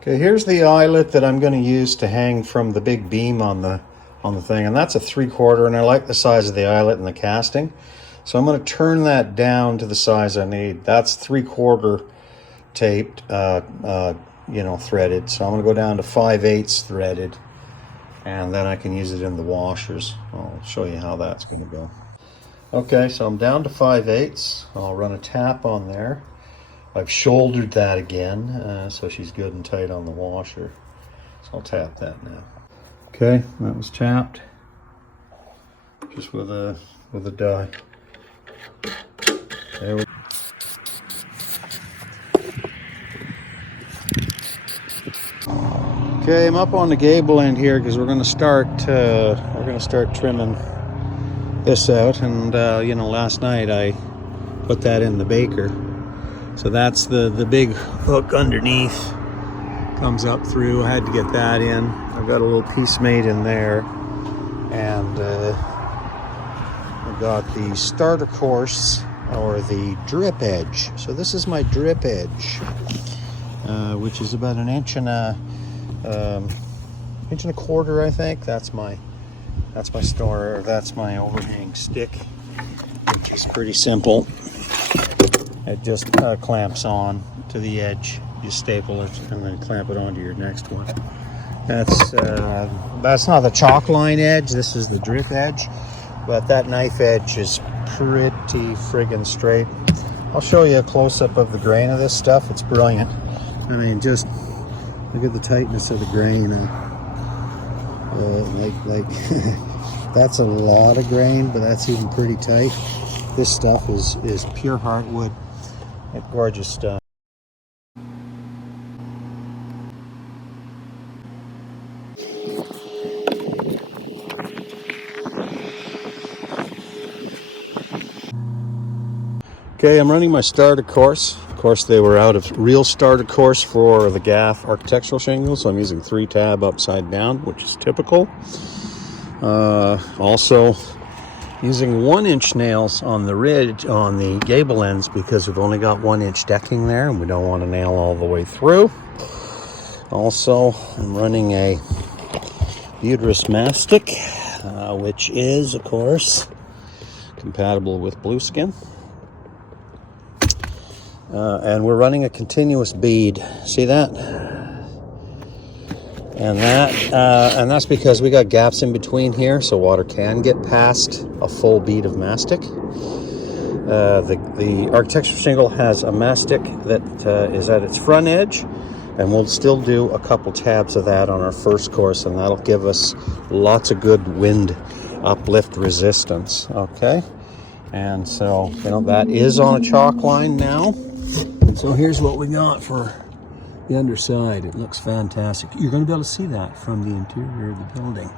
Okay, here's the eyelet that I'm going to use to hang from the big beam on the thing, and that's a 3/4, and I like the size of the eyelet in the casting. So I'm going to turn that down to the size I need. That's 3/4 taped, threaded. So I'm going to go down to 5/8 threaded, and then I can use it in the washers. I'll show you how that's going to go. Okay, so I'm down to 5/8. I'll run a tap on there. I've shouldered that again, so she's good and tight on the washer. So I'll tap that now. Okay, that was tapped, just with a die. There we go. Okay, I'm up on the gable end here because we're going to start trimming this out. And last night I put that in the baker. So that's the big hook underneath, comes up through. I had to get that in. I've got a little piece made in there, and I've got the starter course, or the drip edge. So this is my drip edge, which is about 1.25 inches, I think. That's my overhang stick, which is pretty simple. It just clamps on to the edge. You staple it and then clamp it onto your next one. That's not the chalk line edge. This is the drip edge, but that knife edge is pretty friggin' straight. I'll show you a close-up of the grain of this stuff. It's brilliant. I mean, just look at the tightness of the grain. That's a lot of grain, but that's even pretty tight. This stuff is pure heartwood. It's gorgeous stuff. Okay, I'm running my starter course. Of course, they were out of real starter course for the Gaff architectural shingles, so I'm using 3-tab upside down, which is typical. Also using 1-inch nails on the ridge, on the gable ends, because we've only got 1-inch decking there and we don't want to nail all the way through. Also, I'm running a uterus mastic, which is, of course, compatible with blueskin. And we're running a continuous bead. See that? And that's because we got gaps in between here, so water can get past a full bead of mastic. The architectural shingle has a mastic that is at its front edge, and we'll still do a couple tabs of that on our first course, and that'll give us lots of good wind uplift resistance. Okay, and so that is on a chalk line now. And so here's what we got for the underside. It looks fantastic. You're going to be able to see that from the interior of the building.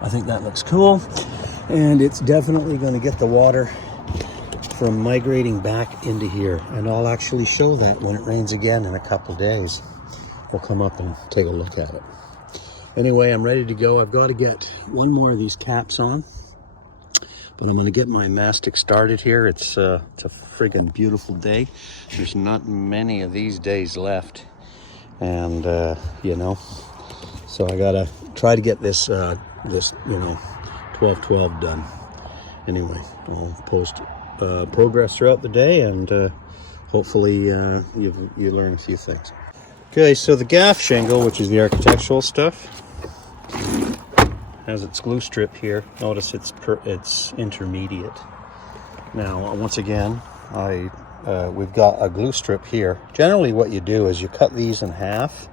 I think that looks cool, and it's definitely going to get the water from migrating back into here, and I'll actually show that when it rains again in a couple days. We'll come up and take a look at it. Anyway, I'm ready to go. I've got to get one more of these caps on, but I'm going to get my mastic started here. It's a friggin' beautiful day. There's not many of these days left. And, so I gotta try to get this 12-12 done. Anyway, I'll post progress throughout the day, and hopefully you learn a few things. Okay, so the Gaff shingle, which is the architectural stuff, has its glue strip here. Notice it's intermediate. Now, once again, we've got a glue strip here. Generally what you do is you cut these in half,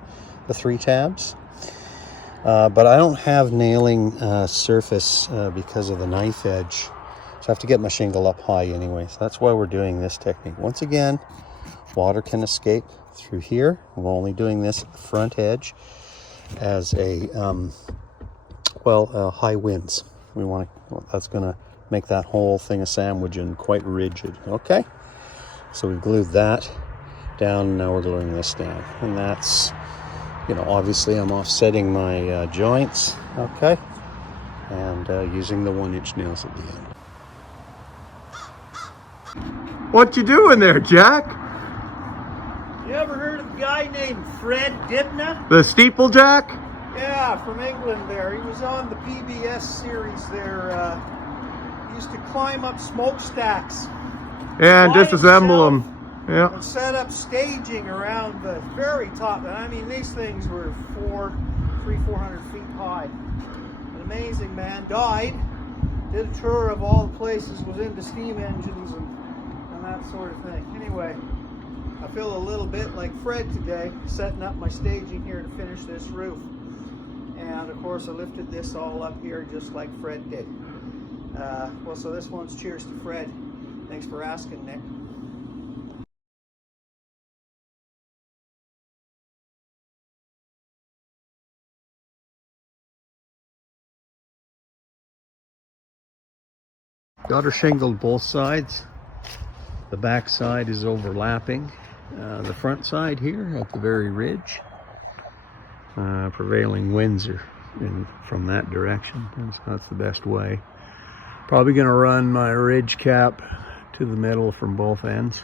the 3 tabs, but I don't have nailing surface because of the knife edge, so I have to get my shingle up high anyway. So that's why we're doing this technique. Once again, water can escape through here. We're only doing this front edge as a high winds. That's going to make that whole thing a sandwich and quite rigid. Okay, so we've glued that down. Now we're gluing this down, and that's, obviously I'm offsetting my joints. Okay, and using the 1-inch nails at the end. What you doing there, Jack? You ever heard of a guy guy named Fred Dibnah? The steeplejack? Yeah, from England there. He was on the PBS series there. He used to climb up smokestacks. Yeah, and disassemble them. Yeah. And set up staging around the very top. And I mean, these things were 400 feet high. An amazing man. Died. Did a tour of all the places, was into steam engines and that sort of thing. Anyway, I feel a little bit like Fred today, setting up my staging here to finish this roof. And of course I lifted this all up here just like Fred did. Well, so this one's cheers to Fred. Thanks for asking, Nick. Got her shingled both sides. The back side is overlapping. The front side here at the very ridge. Prevailing winds are from that direction. That's the best way. Probably going to run my ridge cap to the middle from both ends.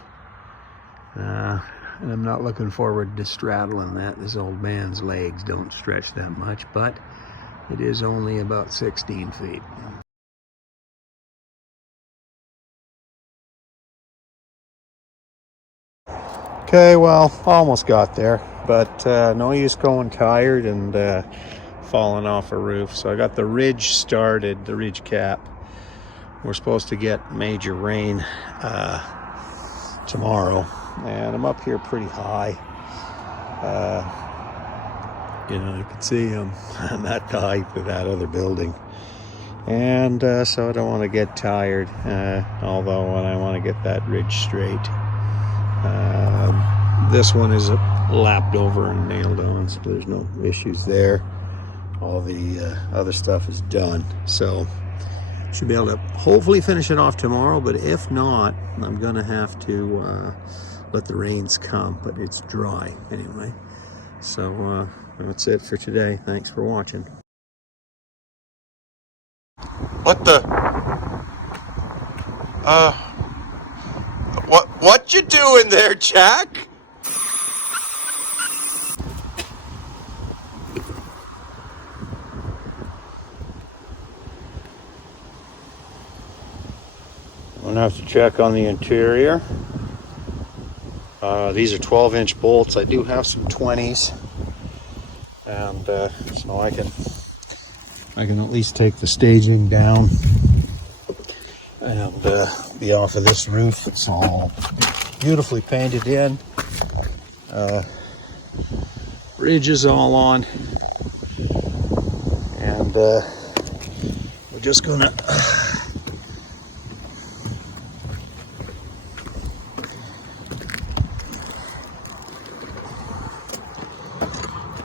And I'm not looking forward to straddling that. This old man's legs don't stretch that much, but it is only about 16 feet. Okay, well, almost got there, but no use going tired and falling off a roof. So I got the ridge started, the ridge cap. We're supposed to get major rain tomorrow, and I'm up here pretty high. You know, you can see I'm at the height of that other building. And so I don't want to get tired, although I want to get that ridge straight. This one is lapped over and nailed on, so there's no issues there. All the other stuff is done, so should be able to hopefully finish it off tomorrow. But if not, I'm gonna have to let the rains come, but it's dry anyway. So that's it for today. Thanks for watching. What the? What you doing there, Jack? I'm gonna have to check on the interior. These are 12-inch bolts. I do have some 20s, and so I can at least take the staging down and be off of this roof. It's all beautifully painted in. Ridge is all on, and we're just gonna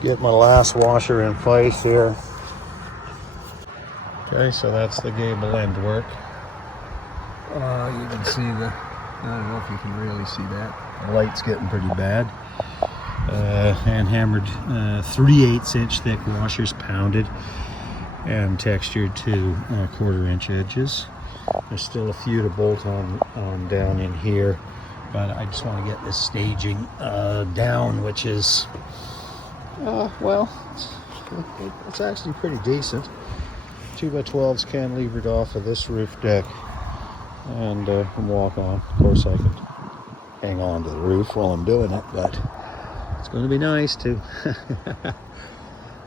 get my last washer in place here. Okay, so that's the gable end work. You can see I don't know if you can really see that. The light's getting pretty bad. Hand hammered 3/8 inch thick washers, pounded and textured to 1/4 inch edges. There's still a few to bolt on down in here, but I just want to get this staging down, which is well, it's actually pretty decent. 2x12s cantilevered off of this roof deck and walk on. Of course, I could hang on to the roof while I'm doing it, but it's going to be nice to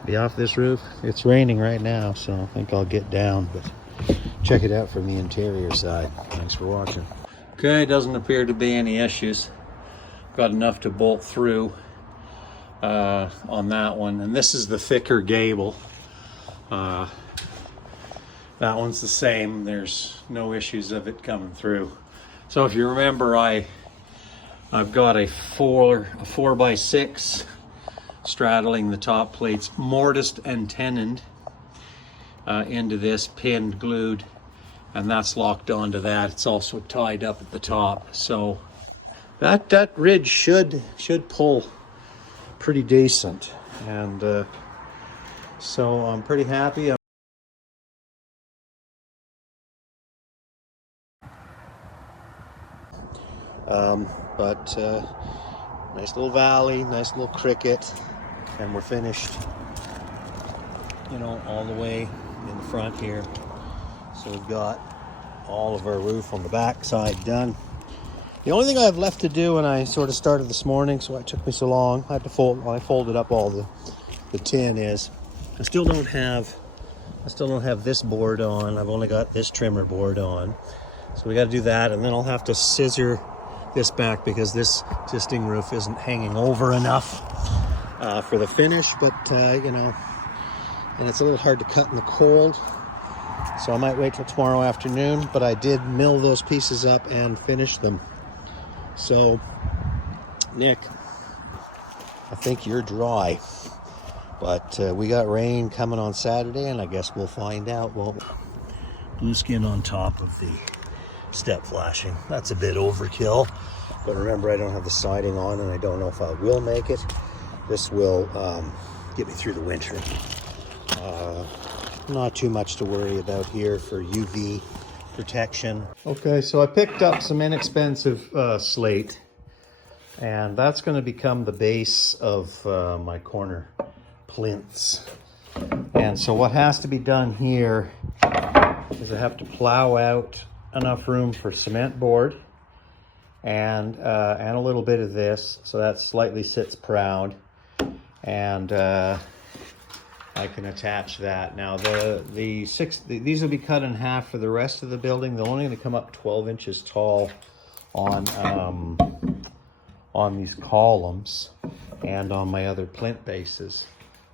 be off this roof. It's raining right now, so I think I'll get down, but check it out from the interior side. Thanks for watching. Okay, doesn't appear to be any issues. Got enough to bolt through on that one, and this is the thicker gable. That one's the same. There's no issues of it coming through. So if you remember, I've got a 4x6 straddling the top plates, mortised and tenoned into this, pinned, glued, and that's locked onto that. It's also tied up at the top, so that ridge should pull pretty decent, and so I'm pretty happy. But Nice little valley, nice little cricket, and we're finished, you know, all the way in the front here. So we've got all of our roof on the back side done. The only thing I have left to do, and I sort of started this morning, so it took me so long, I had to folded up all the tin, is I still don't have this board on. I've only got this trimmer board on. So we got to do that, and then I'll have to scissor this back because this existing roof isn't hanging over enough for the finish, but you know, and it's a little hard to cut in the cold. So I might wait till tomorrow afternoon, but I did mill those pieces up and finish them. So, Nick, I think you're dry, but we got rain coming on Saturday, and I guess we'll find out. Well, blue skin on top of the step flashing. That's a bit overkill, but remember, I don't have the siding on, and I don't know if I will make it. This will get me through the winter. Not too much to worry about here for UV protection. Okay, so I picked up some inexpensive slate, and that's going to become the base of my corner plinths. And so what has to be done here is I have to plow out enough room for cement board and a little bit of this, so that slightly sits proud, and I can attach that. Now these will be cut in half for the rest of the building. They're only going to come up 12 inches tall on these columns and on my other plinth bases.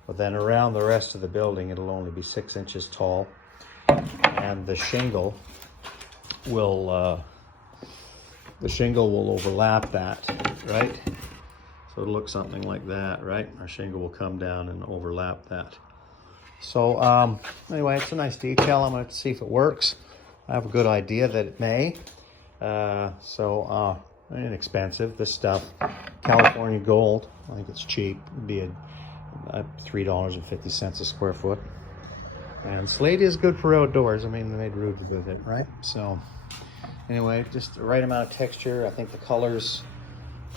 But then around the rest of the building, it'll only be 6 inches tall, and the shingle will overlap that, right? So it'll look something like that, right? Our shingle will come down and overlap that. So anyway, it's a nice detail. I'm going to see if it works. I have a good idea that it may. Inexpensive. This stuff, California gold. I think it's cheap. It'd be $3.50 a square foot. And slate is good for outdoors. I mean, they made roofs with it, right? So anyway, just the right amount of texture. I think the color's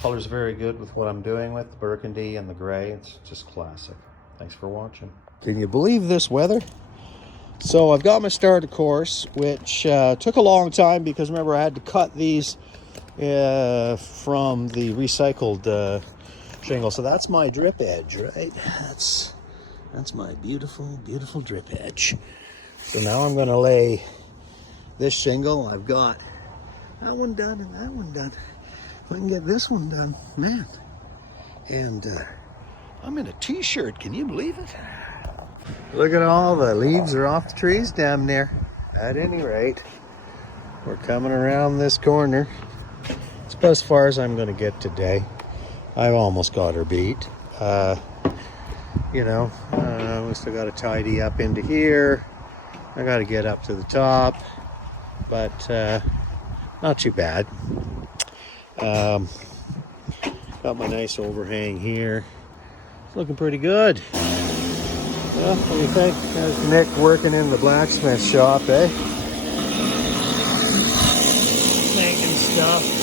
very good with what I'm doing with the burgundy and the gray. It's just classic. Thanks for watching. Can you believe this weather? So I've got my starter course, which took a long time because remember I had to cut these from the recycled shingle. So that's my drip edge, right? That's my beautiful, beautiful drip edge. So now I'm going to lay this shingle. I've got that one done and that one done. If I can get this one done, man. And I'm in a t-shirt. Can you believe it? Look at all the leaves are off the trees down there. At any rate, we're coming around this corner. It's about as far as I'm going to get today. I've almost got her beat. We still got to tidy up into here. I got to get up to the top, but not too bad. Got my nice overhang here. It's looking pretty good. Well, what do you think? There's Nick working in the blacksmith shop, eh? Making stuff.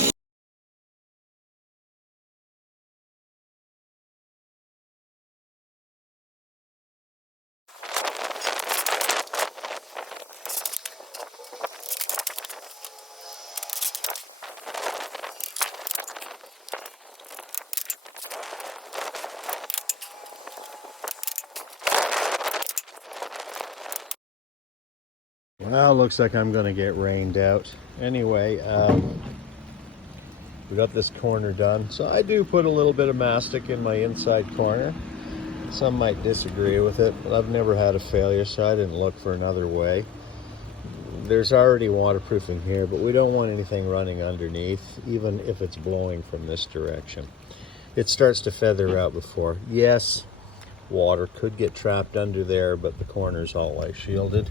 Well, looks like I'm going to get rained out. Anyway, we got this corner done. So I do put a little bit of mastic in my inside corner. Some might disagree with it, but I've never had a failure, so I didn't look for another way. There's already waterproofing here, but we don't want anything running underneath, even if it's blowing from this direction. It starts to feather out before. Yes, water could get trapped under there, but the corner's all ice shielded.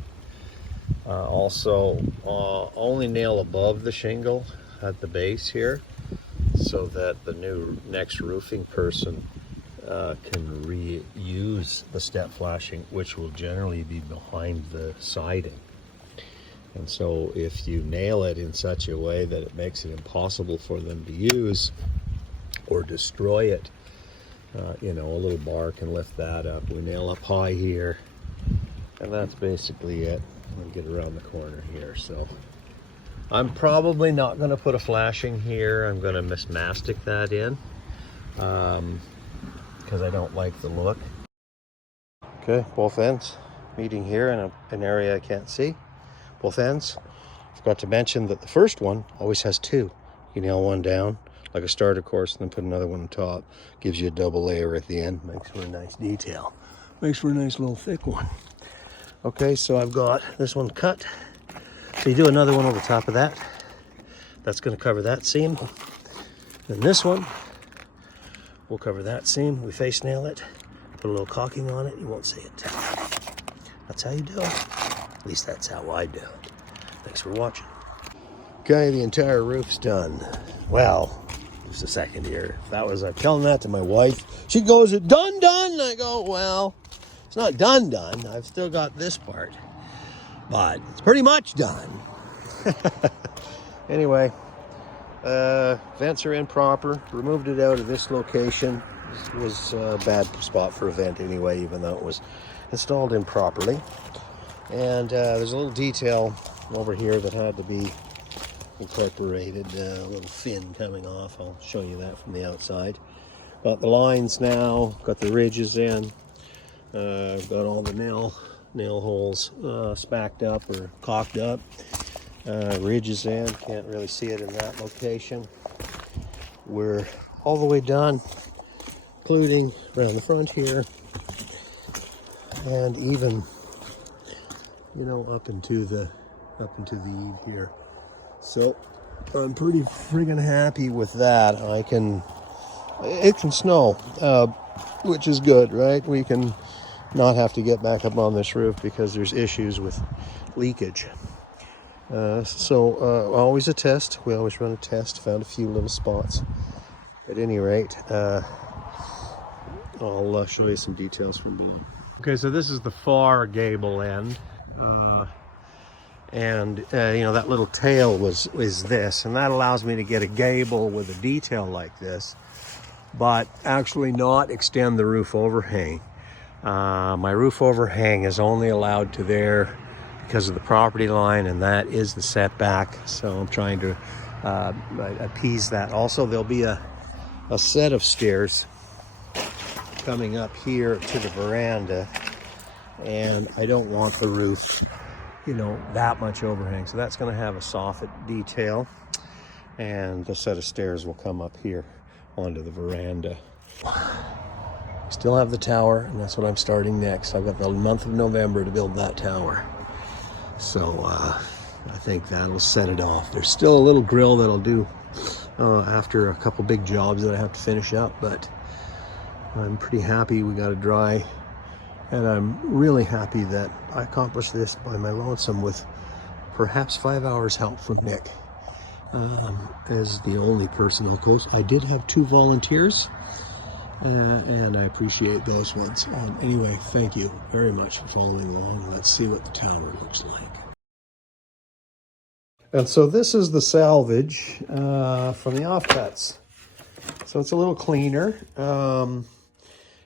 Only nail above the shingle at the base here so that the next roofing person can reuse the step flashing, which will generally be behind the siding. And so if you nail it in such a way that it makes it impossible for them to use, or destroy it. You know, a little bar can lift that up. We nail up high here, and that's basically it. And get around the corner here. So I'm probably not going to put a flashing here. I'm going to mismastic that in because I don't like the look. Okay, both ends meeting here in an area I can't see. Both ends. Forgot to mention that the first one always has two. You nail one down like a starter course and then put another one on top. Gives you a double layer at the end. Makes for a nice detail. Makes for a nice little thick one. Okay, so I've got this one cut. So you do another one over top of that. That's going to cover that seam. Then this one will cover that seam. We face nail it. Put a little caulking on it. You won't see it. That's how you do it. At least that's how I do it. Thanks for watching. Okay, the entire roof's done. Well, just a second here. If that was, I'm telling that to my wife. She goes, done, done. And I go, well, it's not done, done. I've still got this part. But it's pretty much done. Anyway, vents are in proper. Removed it out of this location. This was a bad spot for a vent anyway, even though it was installed improperly. And there's a little detail over here that had to be incorporated, a little fin coming off. I'll show you that from the outside. Got the lines now, got the ridges in. I've got all the nail holes spacked up or caulked up. Ridges in, can't really see it in that location. We're all the way done, including around the front here, and even, you know, up into the eave here. So I'm pretty friggin' happy with that. It can snow, which is good, right? We can not have to get back up on this roof because there's issues with leakage. Always a test. We always run a test. Found a few little spots. At any rate, I'll show you some details from below. Okay, so this is the far gable end. You know, that little tail is this, and that allows me to get a gable with a detail like this, but actually not extend the roof overhang. My roof overhang is only allowed to there because of the property line, and that is the setback. So I'm trying to appease that. Also, there'll be a set of stairs coming up here to the veranda, and I don't want the roof, you know, that much overhang. So that's going to have a soffit detail, and the set of stairs will come up here onto the veranda. Still have the tower, and that's what I'm starting next. I've got the month of November to build that tower. So I think that'll set it off. There's still a little grill that'll do after a couple big jobs that I have to finish up, but I'm pretty happy we got it dry. And I'm really happy that I accomplished this by my lonesome with perhaps 5 hours help from Nick as the only person I'll coast. I did have 2 volunteers, and I appreciate those ones. Anyway, thank you very much for following along. Let's see what the tower looks like. And so this is the salvage from the offcuts. So it's a little cleaner.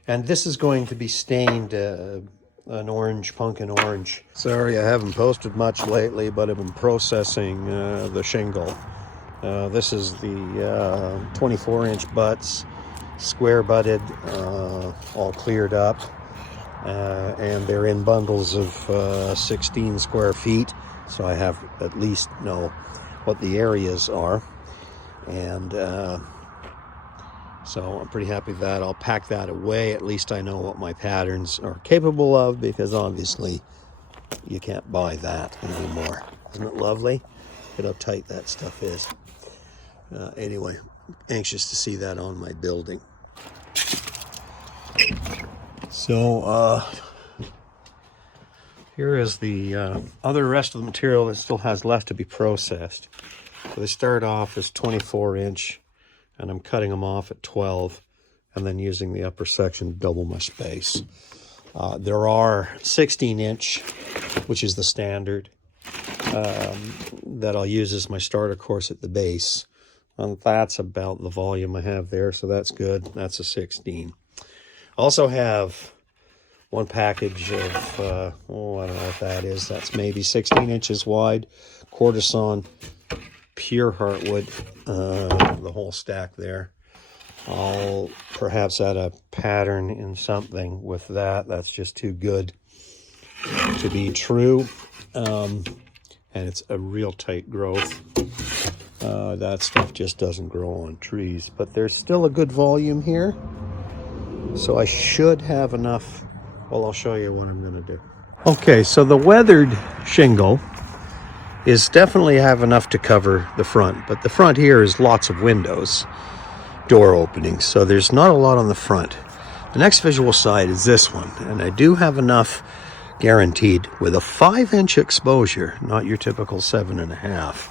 And this is going to be stained an orange, pumpkin orange. Sorry, I haven't posted much lately, but I've been processing the shingle. This is the 24-inch butts, square butted, all cleared up. And they're in bundles of 16 square feet. So I have at least know what the areas are. And so I'm pretty happy with that. I'll pack that away. At least I know what my patterns are capable of, because obviously you can't buy that anymore. Isn't it lovely? Look how tight that stuff is. Anyway, anxious to see that on my building. So here is the other rest of the material that still has left to be processed. So they start off as 24-inch. And I'm cutting them off at 12 and then using the upper section to double my space. There are 16-inch, which is the standard, that I'll use as my starter course at the base. And that's about the volume I have there, so that's good. That's a 16. Also have one package of, I don't know what that is. That's maybe 16 inches wide, quartersawn, pure heartwood, the whole stack there. I'll perhaps add a pattern in something with that. That's just too good to be true. And it's a real tight growth. That stuff just doesn't grow on trees, but there's still a good volume here. So I should have enough. Well, I'll show you what I'm going to do. Okay, so the weathered shingle is definitely have enough to cover the front, but the front here is lots of windows, door openings, so there's not a lot on the front. The next visual side is this one, and I do have enough guaranteed with a 5-inch exposure, not your typical 7.5.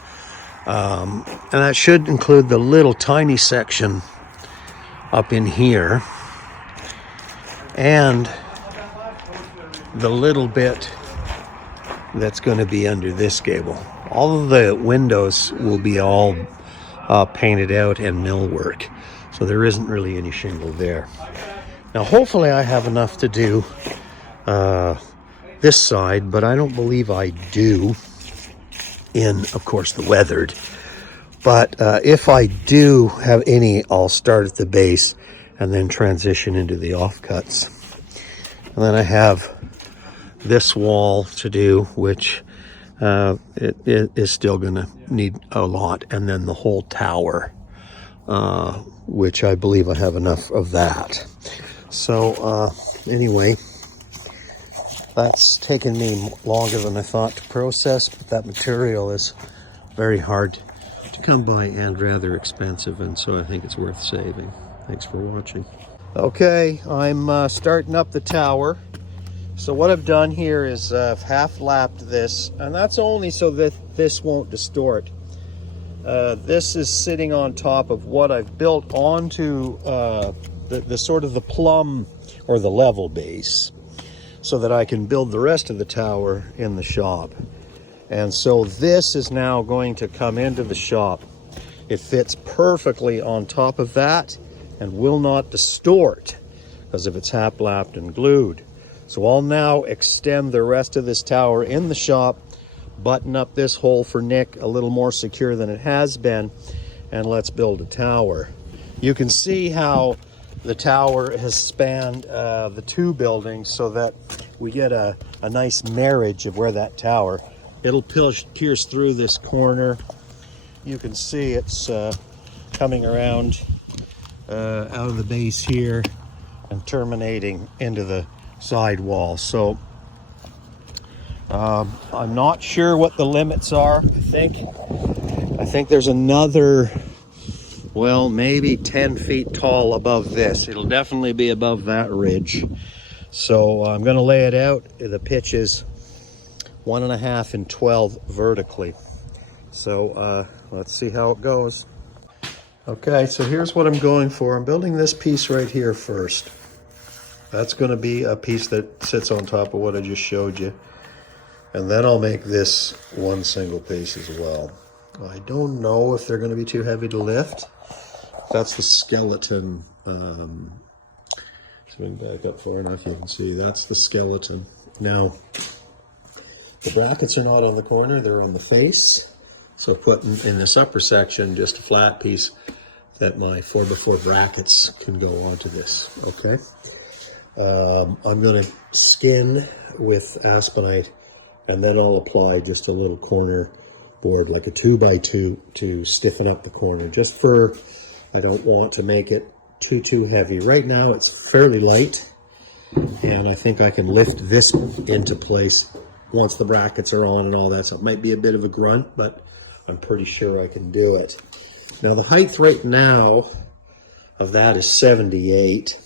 And that should include the little tiny section up in here and the little bit that's going to be under this gable. All of the windows will be all painted out and millwork, so there isn't really any shingle there. Now hopefully I have enough to do this side, but I don't believe I do in, of course, the weathered. But if I do have any, I'll start at the base and then transition into the offcuts. And then I have this wall to do, which it is still going to need a lot. And then the whole tower, which I believe I have enough of that. So anyway, that's taken me longer than I thought to process, but that material is very hard to come by and rather expensive, and so I think it's worth saving. Thanks for watching. Okay, I'm starting up the tower. So what I've done here is I've half lapped this, and that's only so that this won't distort. This is sitting on top of what I've built onto the sort of the plumb or the level base, so that I can build the rest of the tower in the shop. And so this is now going to come into the shop. It fits perfectly on top of that and will not distort because if it's half lapped and glued. So I'll now extend the rest of this tower in the shop, button up this hole for Nick a little more secure than it has been, and let's build a tower. You can see how the tower has spanned the two buildings so that we get a nice marriage of where that tower, it'll pierce through this corner. You can see it's coming around out of the base here and terminating into the side wall. So I'm not sure what the limits are. I think there's another, well, maybe 10 feet tall above this. It'll definitely be above that ridge. So I'm going to lay it out. The pitch is 1.5 and 12 vertically. So let's see how it goes. Okay, so here's what I'm going for. I'm building this piece right here first. That's going to be a piece that sits on top of what I just showed you. And then I'll make this one single piece as well. I don't know if they're going to be too heavy to lift. That's the skeleton. Swing back up far enough, you can see that's the skeleton. Now, the brackets are not on the corner, they're on the face. So putting in this upper section just a flat piece that my 4x4 brackets can go onto this, okay? I'm going to skin with aspenite, and then I'll apply just a little corner board, like a 2x2, to stiffen up the corner, just for, I don't want to make it too heavy. Right now it's fairly light, and I think I can lift this into place once the brackets are on and all that. So it might be a bit of a grunt, but I'm pretty sure I can do it. Now the height right now of that is 78.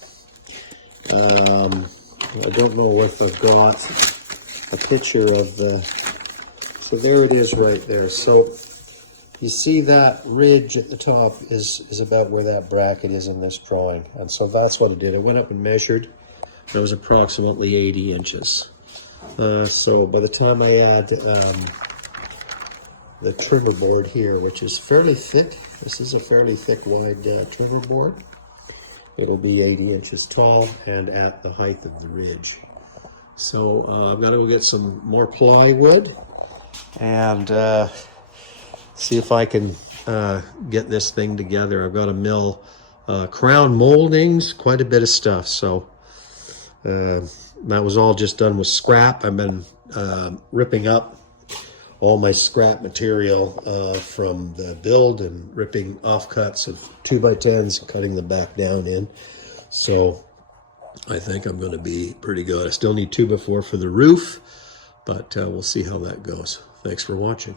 I don't know if I've got a picture of the, so there it is right there. So you see that ridge at the top is about where that bracket is in this drawing. And so that's what I did. I went up and measured. It was approximately 80 inches. So by the time I add the trimmer board here, which is fairly thick. This is a fairly thick, wide trimmer board. It'll be 80 inches tall and at the height of the ridge. So I've got to go get some more plywood and see if I can get this thing together. I've got to mill crown moldings, quite a bit of stuff. So that was all just done with scrap. I've been ripping up all my scrap material from the build and ripping offcuts of 2x10s and cutting them back down in. So I think I'm going to be pretty good. I still need 2x4 for the roof, but we'll see how that goes. Thanks for watching.